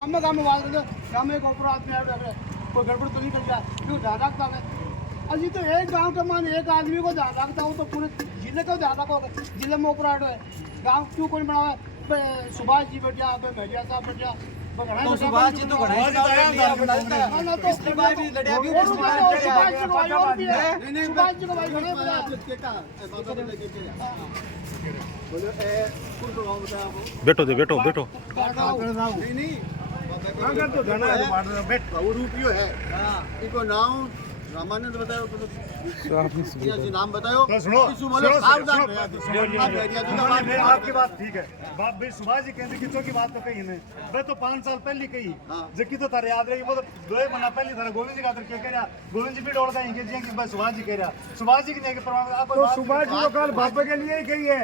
गाम में बात करते गाम में एक ऊपर आदमी आए कोई गड़बड़ तो नहीं कर जाए क्यों ध्यान रखता है। अजी तो एक गांव के मान एक आदमी को ध्यान रखता हूँ तो पूरे जिले को ध्यान रखो। जिले में ऊपर आए गाँव क्यों कोई बनावा सुभाष जी बैठा भैया साहब बैठा तो सुभाष जी तो बैठो दे बैठो बैठो अगर तो घना है बैठ वो रूपियो है इनको नाम रामानंद बताओ जी नाम बताओ आपकी बात ठीक है बात भाई सुभाष जी कहते किसों की बात तो कही नहीं मैं तो 5 साल पहले कही जबकि तो तारे याद रही वो तो 2 महीना पहले थारा गोविंद जी का क्या कह रहा गोविंद जी भी दौड़ता है जी कि सुभाष जी कह रहा सुभाष जी की नहीं तो सुभाष जी को कल बापे के लिए कही है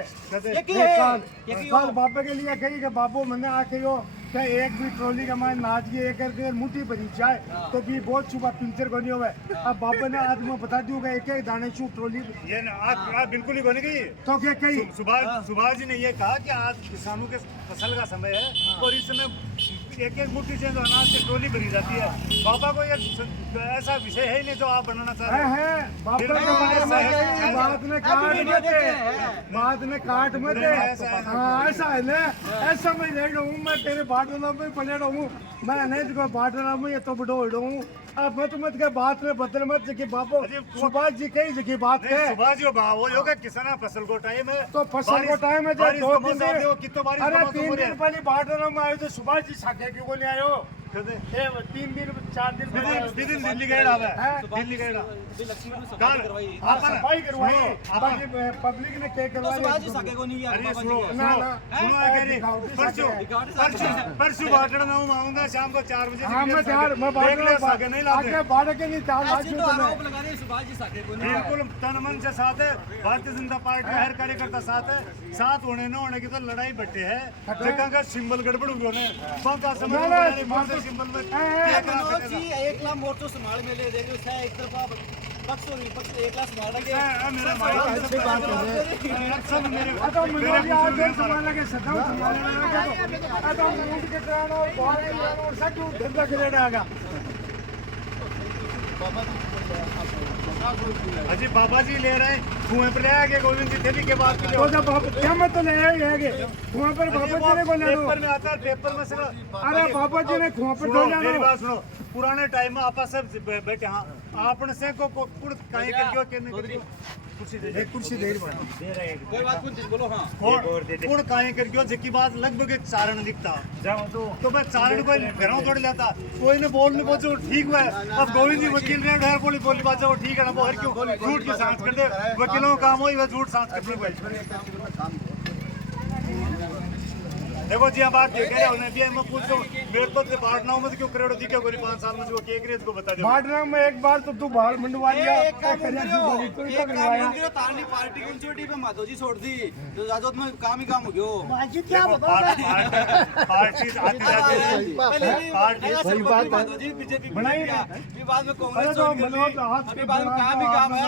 कल बापे के लिए कही कि बापू मैंने आके हो क्या एक भी ट्रॉली का मान नाच के एक करके मुट्ठी भरी जाए तो भी बहुत सुबह पिंचर को नहीं हुआ अब बापा ने आज मैं बता दूंगा एक एक दाने चूक ट्रॉली ये आप बिल्कुल ही बनी गई तो क्या कही सुभाष जी ने ये कहा कि आज किसानों के फसल का समय है और इस समय एक एक मुट्ठी से अनाज से ट्रॉली भरी जाती है। पापा को ये ऐसा विषय है ही नहीं जो आप बनाना चाह रहे हैं। बात ने काट मत ऐसा है ना ऐसा मैं नहीं रहूँ मैं तेरे बाटना में पड़े रहूँ मैं नहीं को बाटना में ये तो बड़ो रहूँ अब मत के बात में बदल मत की बापो सुभाष जी कही की बात है सुभाष जी वो होगा किसान फसल को टाइम है तो फसल को टाइम है जब 2 दिन अरे 3 दिन पहले बाटना में आयो तो सुभाष जी साके क्यों नहीं आयो 3 दिन 4 दिन दिल्ली गए दिल्ली गए सफाई करवाई बाकी पब्लिक ने क्या करवाई परसों बाटड़ में आऊंगा शाम को 4 बजे बिल्कुल तन मन से साथ है भारतीय जनता पार्टी हर कार्यकर्ता साथ है साथ होने न होने की तो लड़ाई बट्टे है जगह का सिंबल गड़बड़ होने सिंबल में जी एक लाख मोर्चो संभाल में ले देखो है एक तरफ आप पक्ष एक लाख संभाल लगे मेरा माइक से बात कर सब मेरे तो मेरे आगे संभाल लगे सदा संभाल लगे तो मुंड के ट्रानो बहुत सब धंधा करेगा अजी बाबा जी ले रहे हैं कुएं पर ले आगे गोविंद जी थैली के बाद के लिए क्या मत ले आगे कुएं पर बाबा जी ने बोला पेपर में आता है पेपर में से अरे बाबा जी ने कुएं पर ढोल मेरी बात सुनो पुराने टाइम में आपा सब बैठे हां आपने से को कुड़ काहे करके कुर्सी दे रहे कोई बात कुछ बोलो हां कुड़ काहे करके जिकी बात लगभग एक चारण दिखता जाओ तो मैं चारण को घरों तोड़ लेता कोई ने बोल नहीं बोलो ठीक है अब गोविंद जी वकील ने ढेर बोली बात वो ठीक है ना वो हर क्यों झूठ की सांस कर दे वकीलों का काम हो झूठ सांस करने देखो जी बात ये कह रहे उन्हें भी मैं पूछ रहा हूं मेरे तो से बाटनाओं में क्यों करोड़ दिखे गोरी 5 साल में जो केक रेत को बता दे बाटना में एक बार तो तू बाहर मंडवा लिया एक काम तारनी पार्टी की छोटी पे माधो जी छोड़ दी तो जाजो में काम ही काम हो गयो बाजी क्या बता पार्टी आती जाती है पार्टी सही बात माधो जी बीजेपी बनाई फिर बाद में कांग्रेस अभी बाद में काम ही काम है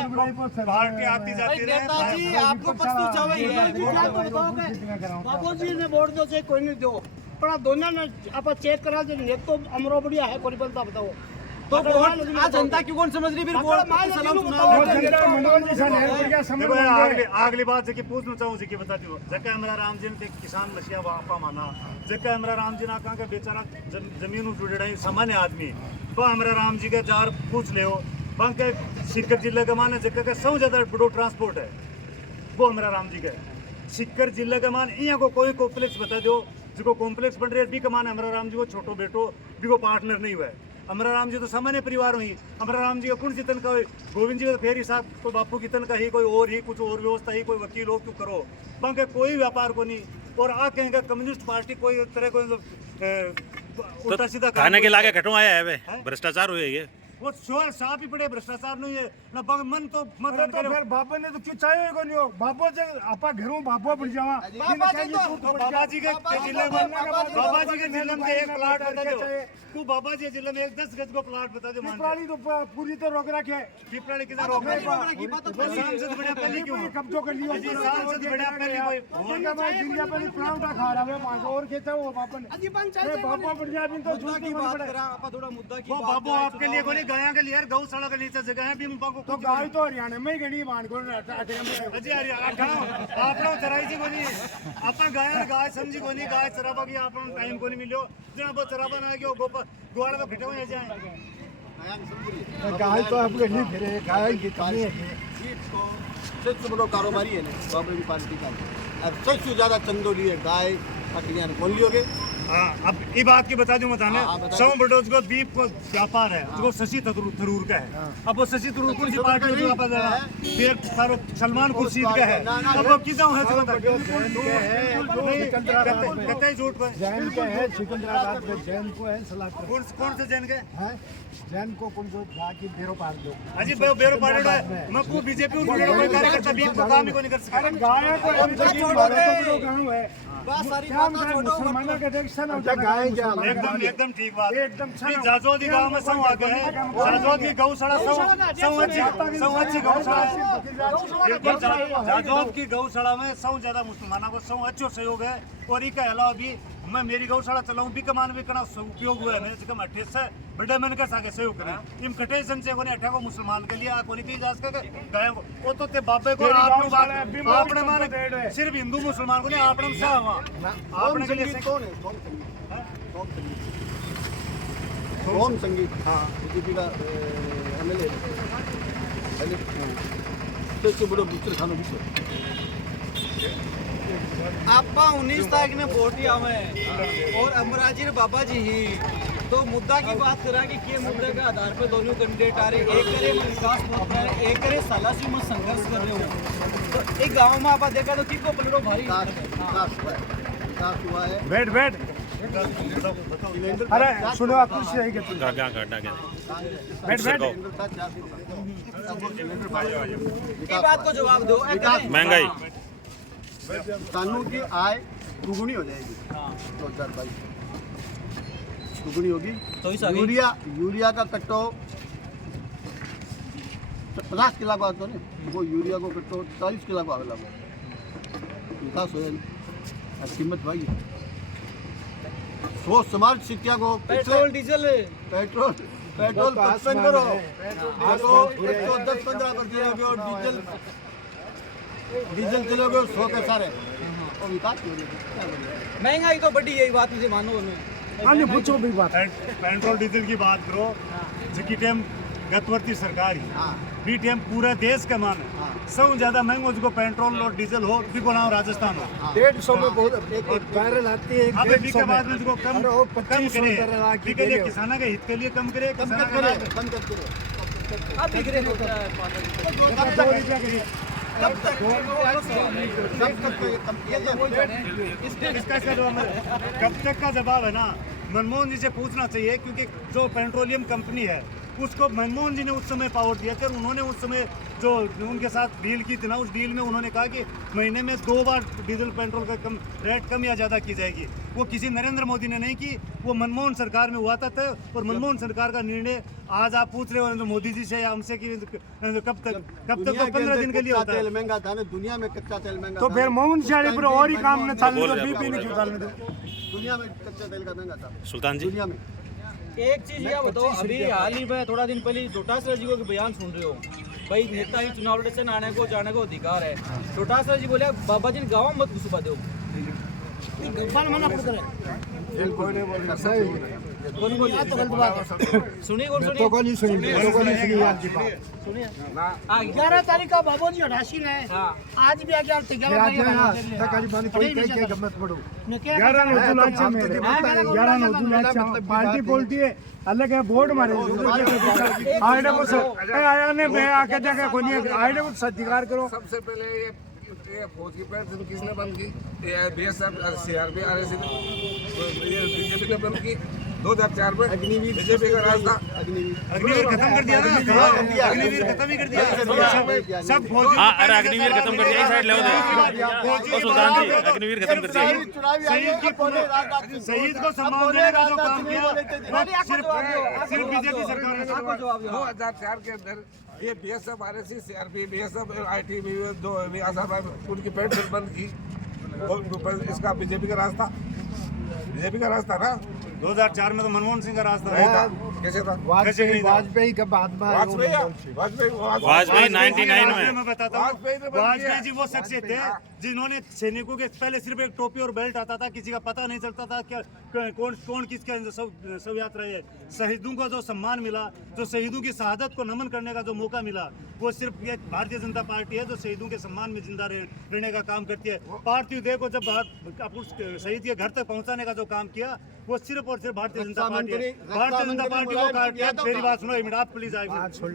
पार्टी आती जाती है नेताजी आपको पछतावा चाहिए बाबू जी ने वोट दो से कोई नहीं दो पर दोनों ने आप चेक करा दे नेक तो अमरो बढ़िया है कोई बनता बताओ तो आज जनता क्यों कौन समझ रही फिर सलाम सुना अगली बात जो पूछना चाहूँ कि बता दो जका हमारा राम जी ने किसान मसीहा वापा माना जका हमारा राम जी ना कहा बेचारा जमीन जुड़े सामान्य आदमी तो हमारा राम जी का जार पूछ ले बांके सीकर जिले का मान जगह का सबसे ज्यादा बड़ो ट्रांसपोर्ट है वो हमारा राम जी का सीकर जिले का मान यहाँ को कोई कॉम्प्लेक्स बता दो जो कॉम्प्लेक्स बन रहे भी कमान हमारा राम जी को छोटो बेटो भी को पार्टनर नहीं हुआ है हमारा राम जी तो सामान्य परिवार हुई हमारा राम जी का कौन सी तन का गोविंद जी का फेर हिसाब तो बापू की तन का ही कोई और ही कुछ और व्यवस्था ही कोई वकील हो क्यों करो बांके कोई व्यापार को नहीं और आ कहेंगे कम्युनिस्ट पार्टी कोई तरह कोई उल्टा सीधा खाने के लागे घटो आया है भ्रष्टाचार हुए ये वो शोर साफ ही पड़े भ्रष्टाचार नहीं है ना मन तो मत अरे तो फिर बाबा ने तो क्यों चाहिए को नहीं हो बाबा से आपा घरों बाबा बढ़ जावा बाबा जी के जिले में बाबा जी के जिले में एक प्लाट बता दो तू बाबा जी जिले में एक 10 गज को प्लाट बता दो पिपराली तो पूरी तो रोक रखे पिपराली किधर रोक सांसद बढ़िया पहले क्यों कब्जो कर लियो जी सांसद बढ़िया पहले कोई मैं दुनिया पहले प्लांटा खा रहा है वहां और कहता वो बाबा ने अजी पंचायत बाबा बढ़ जाए भी तो मुद्दा की बात करा आपा थोड़ा मुद्दा की वो बात बाबू आपके लिए कोई गायों के लिए गौशाला के नीचे जगह है भी बाबू तो गाय तो हरियाणा में ही गणी मान को अटे में अजी हरियाणा आपनो चराई जी कोनी आपा गाय समझी कोनी गाय चराबा की आपनो टाइम कोनी मिलो जना वो चराबा ना कि गोवाड़ में घटो हो जाए गाय तो आप गणी फिरे गाय कितनी है सबसे बड़ो कारोबारी है ना कांग्रेस पार्टी का अब सबसे ज्यादा चंदोली है गाय बकरियां बोल लियोगे हाँ अब ये बात की बता दूं बताने सौ बटोज को बीफ को व्यापार है जो शशि थरूर का है अब वो शशि थरूर कौन सी पार्टी में वापस आया फिर सारो सलमान खुर्शीद का है अब वो किधर है तो बता कतई झूठ पर जैन के है सिकंदराबाद में जैन को है सलाह कौन से जन के है जैन को कौन जो जाके बेरो पार दो अजी बेरो पार है मैं को बीजेपी उन कोई कार्यकर्ता बीफ को काम ही को नहीं कर सकता गाय को तो गांव है बस सारी बात छोड़ो मुसलमानों के इलेक्शन होता गाय क्या एकदम ठीक बात एकदम जाजोदी गांव में सौ आ गए जाजोद की गौशाला सौ अच्छी गौशाला बिल्कुल जाजोद की गौशाला में सौ ज्यादा मुसलमानों को सौ अच्छो सहयोग है और इसके अलावा भी मैं मेरी गौशाला चलाऊं भी कमान भी करना उपयोग हुआ है मेरे से कम 28 से बड़े मन का सागे सहयोग करें इन कटे संचय को ने 18 को मुसलमान के लिए कोनी की इजाजत का गए वो तो ते बाबे को आपने माने सिर्फ हिंदू मुसलमान को नहीं आपने से आपने के लिए कौन है कौन संगीत हाँ बीजेपी का एमएलए सबसे बड़ो दूसरे खानों विषय आपा 19 तारीख ने वोट आवे और अमराजी बाबा जी ही तो मुद्दा की बात करा कि के मुद्दे के आधार पर दोनों कैंडिडेट आ रहे एक करे में विकास मत रहे एक करे सालासी में संघर्ष कर रहे हो तो एक गांव में आप देखा तो किसको पलटो भारी विकास हुआ है बैठ बैठ अरे सुनो आप कुछ नहीं कहते गागा गाड़ा के बैठ बैठ ये बात को जवाब दो महंगाई किसानों की आय दुगुनी हो जाएगी 2022 दुगुनी होगी तो यूरिया का कट्टो 50 किलो का तो नहीं वो यूरिया को कट्टो 40 किलो का लगो विकास हो जाएगी कीमत भाई सो स्मार्ट सिटिया को पेट्रोल डीजल पेट्रोल 55 करो 10-15 कर दिए और डीजल चलोगे 100 के सारे और विकास महंगाई तो बढ़ी यही बात मुझे मानो हाँ जी पूछो भी बात पेट्रोल डीजल की बात करो जिसकी टाइम गतवर्ती सरकार ही बी टाइम पूरा देश का मान है सब ज्यादा महंगो जो पेट्रोल और डीजल हो भी को नाम राजस्थान हो 150 में बहुत एक बैरल आती है अब भी के बाद में जो कम करे भी के लिए किसानों के हित के लिए कम करे कम कर अब बिगड़े होता है कब तक का जवाब है ना मनमोहन जी से पूछना चाहिए क्योंकि जो पेट्रोलियम कंपनी है उसको मनमोहन जी ने उस समय पावर दिया था उन्होंने उस समय जो उनके साथ डील की थी ना उस डील में उन्होंने कहा कि महीने में 2 बार डीजल पेट्रोल का रेट कम या ज़्यादा की जाएगी वो किसी नरेंद्र मोदी ने नहीं की वो मनमोहन सरकार में हुआ था और मनमोहन सरकार का निर्णय आज आप पूछ रहे हो मोदी जी से या हमसे कि कब तक तो 15 दिन के लिए होता है महंगा था ना दुनिया में कच्चा तेल महंगा तो फिर मोहन शाह पर और ही काम न चलने दो बीपी नहीं चलने दो दुनिया में कच्चा तेल का महंगा था सुल्तान जी दुनिया में एक चीज यह बताओ अभी हाल ही में थोड़ा दिन पहले डोटासरा जी को बयान सुन रहे हो भाई नेता ही चुनाव लड़ने से आने को जाने को अधिकार है डोटासरा जी बोले बाबा जी गाँव मत घुसपा दो सुनिए कौन सुनिए 11 तारीख का बाबू जी हड़ासी है आज भी आगे आते 11 पार्टी बोलती है अलग है बोर्ड मारे आईडे को आया ने मैं आके जाके कोई आईडे को सत्कार करो सबसे पहले ये फौज की पैठ किसने बंद की बीएसएफ सीआरपी आरएसएफ ये बीजेपी ने बंद की 2004 में बीजेपी का राज था। अग्निवीर खत्म कर दिया ना, अग्निवीर खत्म ही कर दिया सब फौजी। हाँ अरे अग्निवीर खत्म कर दिया, साइड ले ओ सुल्तान जी अग्निवीर खत्म कर दिया। शहीद को सम्मान देने का जो काम किया वो सिर्फ बीजेपी सरकार ने। 2004 के अंदर ये BSF, RSC, CRP, BSF, ITB जो उनकी पेंशन बंद की और इसका बीजेपी का रास्ता, बीजेपी का रास्ता ना। 2004 में तो मनमोहन सिंह का रास्ता कैसे था? वाजपेयी के बाद में वाजपेयी 99 में। मैं बताता हूँ, वाजपेयी जी वो शख्सियत थे जिन्होंने सैनिकों के पहले सिर्फ एक टोपी और बेल्ट आता था, किसी का पता नहीं चलता था क्या कौन किसके सब यात्रा है। शहीदों को जो सम्मान मिला, जो शहीदों की शहादत को नमन करने का जो मौका मिला, वो सिर्फ ये भारतीय जनता पार्टी है जो शहीदों के सम्मान में जिंदा रहने का काम करती है। पार्थिव देह को जब शहीद के घर तक पहुंचाने का जो काम किया वो सिर्फ और सिर्फ भारतीय जनता पार्टी है। भारतीय जनता पार्टी को मेरी बात सुनो, एक मिनट आप प्लीज आइए।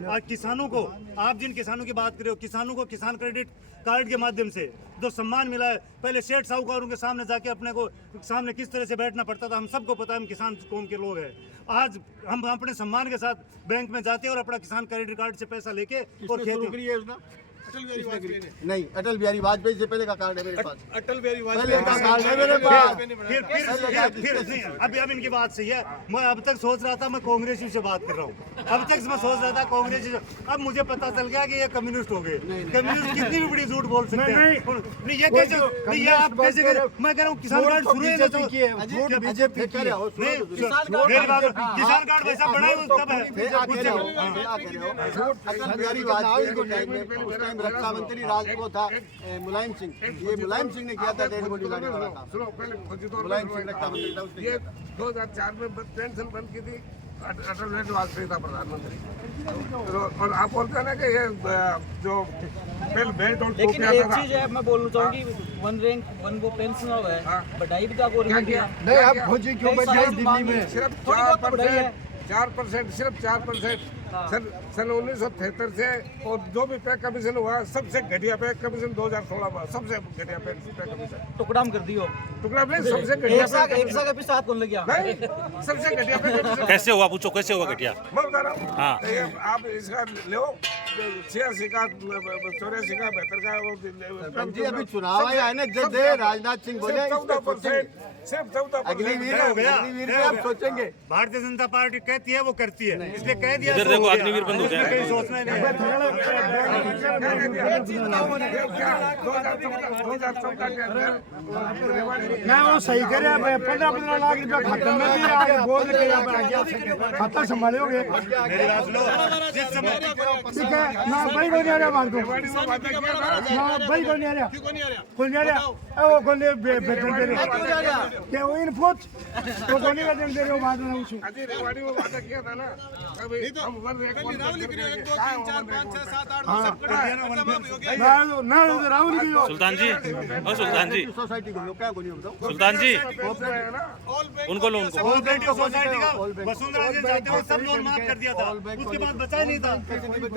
आज किसानों को, आप जिन किसानों की बात कर रहे हो, किसानों को किसान क्रेडिट कार्ड के माध्यम से जो सम्मान मिला है, पहले सेठ साहूकारों के सामने जाके अपने को सामने किस तरह से बैठना पड़ता था, हम सबको पता है, हम किसान कौम के लोग हैं। आज हम अपने सम्मान के साथ बैंक में जाते हैं और अपना किसान क्रेडिट कार्ड से पैसा लेके और खेती। नहीं, अटल बिहारी वाजपेयी से पहले का कार्ड है मेरे पास। अटल बिहारी पहले का कार्ड है मेरे पास। फिर अभी अब इनकी बात सही है। मैं अब तक सोच रहा था मैं कांग्रेसी से बात कर रहा हूँ, अब तक मैं सोच रहा था कांग्रेसी से, अब मुझे पता चल गया कि ये कम्युनिस्ट हो गए। कम्युनिस्ट कितनी भी बड़ी झूठ बोल सकते हैं। नहीं ये कैसे, नहीं ये आप कैसे करें? मैं कह रहा हूँ किसान कार्ड शुरू है तो बीजेपी की है। किसान कार्ड वैसा बना है तब है। अटल बिहारी वाजपेयी के टाइम में उस टाइम रक्षा मंत्री राज को था मुलायम सिंह। ये मुलायम सिंह ने किया था डेड बॉडी लाने वाला काम। सुनो पहले फौजी तौर मुलायम सिंह रक्षा मंत्री था उसने। ये 2004 में पेंशन बंद की थी, अटल बिहारी वाजपेयी था प्रधानमंत्री। और आप बोलते हैं ना कि ये जो बेल्ट और लेकिन टोपी एक आता चीज है मैं बोलना चाहूंगी, वन रैंक वन वो पेंशन है, बढ़ाई भी था था, क्या किया? नहीं अब फौजी क्यों बच गए दिल्ली में? सिर्फ थोड़ी बहुत बढ़ाई है। 4%, सिर्फ 4%। सन 1973 से और जो भी पे कमीशन हुआ सबसे घटिया पे कमीशन 2016 में, सबसे घटिया पे कमीशन टुकड़ा कर दियो। टुकड़ा में सबसे घटिया एक साल के साथ कौन लग गया? नहीं, सबसे घटिया पे कमीशन। कैसे हुआ पूछो, कैसे हुआ घटिया? मैं बता रहा हूँ। हाँ। आप इसका लो 86 का 84 का 72 का जी अभी चुनाव आया है ना, जब राजनाथ सिंह बोले 14%, सिर्फ 14%। अग्निवीर अग्निवीर आप सोचेंगे। भारतीय जनता पार्टी कहती है वो करती है, इसलिए कह दिया। इधर देखो अग्निवीर बंद हो गया। कहीं सोचना ही नहीं है। मैं वो सही करे 15-15 लाख रुपया खाता में भी आगे बोल के खाता संभालोगे। मेरी बात सुनो, जिस समय ठीक है ना भाई को नहीं आ रहा मार दो ना भाई को नहीं आ रहा कौन नहीं आ रहा वो कौन बेटन दे रहे क्या वो इन पूछ तो कौन नहीं बेटन दे रहे हो बात ना पूछो। अजी रेवाड़ी में वादा किया था ना, कभी हम वन रैंक ना राहुल की सुल्तान जी और सुल्तान जी, सोसाइटी को क्या को नहीं बताओ। सुल्तान जी उनको लो, उनको कोऑपरेटिव सोसाइटी का वसुंधरा जी जाते हुए सब लोन माफ कर दिया था, उसके बाद बचा ही नहीं था।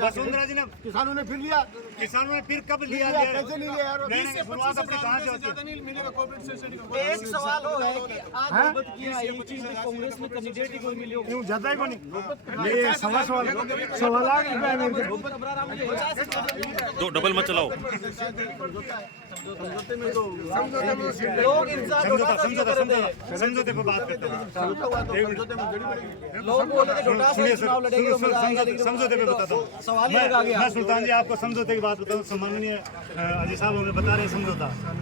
वसुंधरा जी ने, किसानों ने फिर लिया, किसानों ने फिर कब लिया? कैसे नहीं लिया यार? नहीं, शुरुआत अपने कहाँ से होती है? एक सवाल हो है कि आज नौबत किया ये चीज कांग्रेस में कैंडिडेट ही कोई मिलियो। क्यों जाता है को नहीं ये सवाल लाख रुपया मेरे दो डबल मत चलाओ। समझौते में तो लोग इंतजार समझौते पे बात करते हैं। समझौते में जड़ी बड़ी लोग बोल रहे थे सुनिए चुनाव लड़ेंगे तो मजा आएगा, लेकिन समझौते पे बताता हूँ। सवाल ही लगा गया। मैं सुल्तान जी आपको समझौते की बात बताऊँ। सम्माननीय अजी साहब हमें बता रहे हैं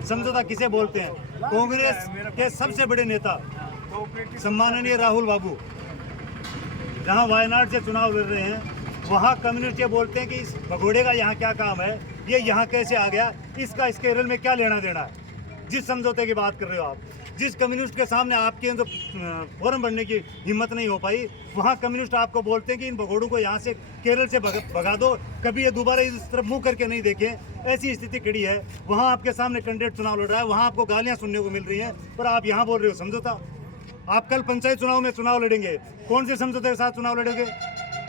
समझौता किसे बोलते हैं। कांग्रेस के सबसे बड़े नेता सम्माननीय राहुल बाबू जहां वायनाड से चुनाव लड़ रहे हैं, वहां कम्युनिस्ट ये बोलते हैं कि इस भगोड़े का यहाँ क्या काम है, ये यहाँ कैसे आ गया, इसका इस केरल में क्या लेना देना है। जिस समझौते की बात कर रहे हो आप, जिस कम्युनिस्ट के सामने आपके जो फॉर्म भरने की हिम्मत नहीं हो पाई, वहाँ कम्युनिस्ट आपको बोलते हैं कि इन भगोड़ों को यहाँ से केरल से भगा दो, कभी ये दोबारा इस तरफ मुँह करके नहीं देखें। ऐसी स्थिति खड़ी है। वहाँ आपके सामने कैंडिडेट चुनाव लड़ रहा है, वहाँ आपको गालियाँ सुनने को मिल रही हैं, पर आप यहाँ बोल रहे हो समझौता। आप कल पंचायत चुनाव में चुनाव लड़ेंगे, कौन से समझौते के साथ चुनाव लड़ेंगे?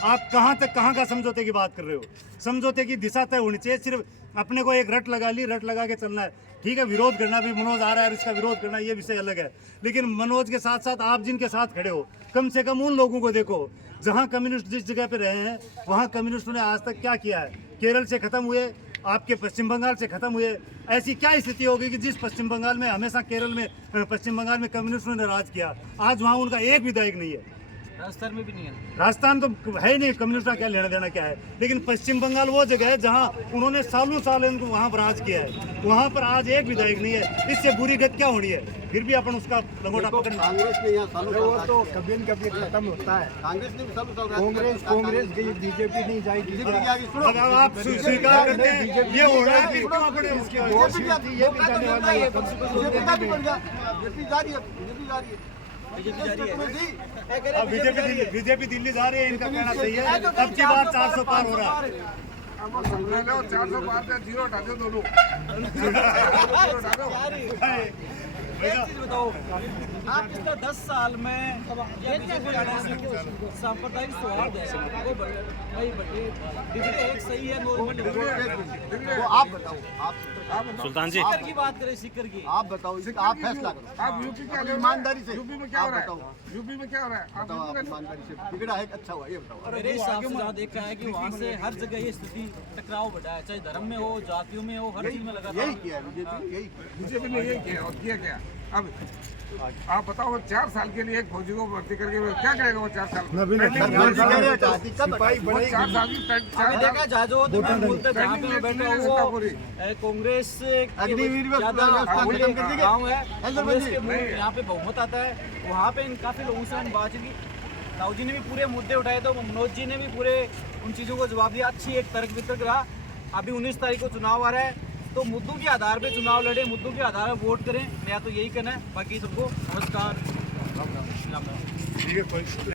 आप कहाँ का समझौते की बात कर रहे हो? समझौते की दिशा तय होनी चाहिए। सिर्फ अपने को एक रट लगा ली, रट लगा के चलना है। ठीक है, विरोध करना भी, मनोज आ रहा है और इसका विरोध करना, ये विषय अलग है। लेकिन मनोज के साथ साथ आप जिनके साथ खड़े हो, कम से कम उन लोगों को देखो जहाँ कम्युनिस्ट जिस जगह पे रहे हैं वहाँ कम्युनिस्टों ने आज तक क्या किया है। केरल से खत्म हुए, आपके पश्चिम बंगाल से खत्म हुए। ऐसी क्या स्थिति होगी कि जिस पश्चिम बंगाल में हमेशा केरल में पश्चिम बंगाल में कम्युनिस्टों ने राज किया, आज वहाँ उनका एक विधायक नहीं है। राजस्थान में भी नहीं है। राजस्थान तो है ही नहीं, कम्युनिस्ट का क्या लेना देना क्या है। लेकिन पश्चिम बंगाल वो जगह है जहाँ उन्होंने सालों साल इनको वहाँ पर राज किया है, वहाँ पर आज एक विधायक नहीं है। इससे बुरी गति क्या होनी है? फिर भी अपन उसका लंगोटा पकड़। कांग्रेस ने यहाँ सालों वो साल तो कभी न कभी खत्म होता है। कांग्रेस ने भी सालों साल राज कांग्रेस किया। गई, बीजेपी नहीं जाएगी। बीजेपी की आगे सुनो, अब आप स्वीकार करते हैं ये हो रहा है, फिर क्यों अपने उसकी आगे? बीजेपी का भी बन गया, बीजेपी जा रही है, बीजेपी जा रही है। अब बीजेपी दिल्ली जा रही है, इनका कहना सही है। अब की बार 400 पार हो रहा है। अब ले लो 400 पार से 0 हटा दो दोनों। एक चीज बताओ, आप पिछले 10 साल में सांप्रदायिक सौहार्द है वो भाई बटे डिग्री एक सही है, नॉर्मल वो आप बताओ, आप सुल्तान जी सिक्कर की बात करें, सिक्कर की आप बताओ, आप फैसला करो। आप यूपी क्या अपनी ले रहे हो? ईमानदारी से यूपी में क्या हो आप रहा है? बताओ, यूपी में क्या हो रहा है? आप बताओ, आप यूपी में ईमानदारी से बिगड़ा है अच्छा हुआ, ये बताओ। मेरे हिसाब से जहाँ देखा है कि वहाँ से हर जगह ये स्थिति टकराव बढ़ा है, चाहे धर्म में हो, जातियों में हो, हर चीज में लगा यही किया है बीजेपी ने, यही किया। बीजेपी ने यही किया और किया क्या? अब आप बताओ, वो 4 साल के लिए एक फौजी को भर्ती करके वो क्या करेगा? वो 4 साल में? सिपाही वो 4 साल की अभी 4 देखा जाए जो बोलते जहाँ पे मैं बैठा हूँ वो कांग्रेस अग्निवीर में ज्यादा व्यवस्था खत्म कर दी गई। गाँव है, अंदर कांग्रेस बंदी। के मुंह यहाँ पे बहुमत आता है। वहाँ पे इन काफी लोगों से बातचीत की, ताऊ जी ने भी पूरे मुद्दे उठाए, तो मनोज जी ने भी पूरे उन चीज़ों को जवाब दिया। अच्छी एक तर्क वितर्क रहा। अभी 19 तारीख को चुनाव आ रहा है, तो मुद्दों के आधार पे चुनाव लड़े, मुद्दों के आधार पर वोट करें। मेरा तो यही कहना है। बाकी सबको नमस्कार। ठीक है, कोई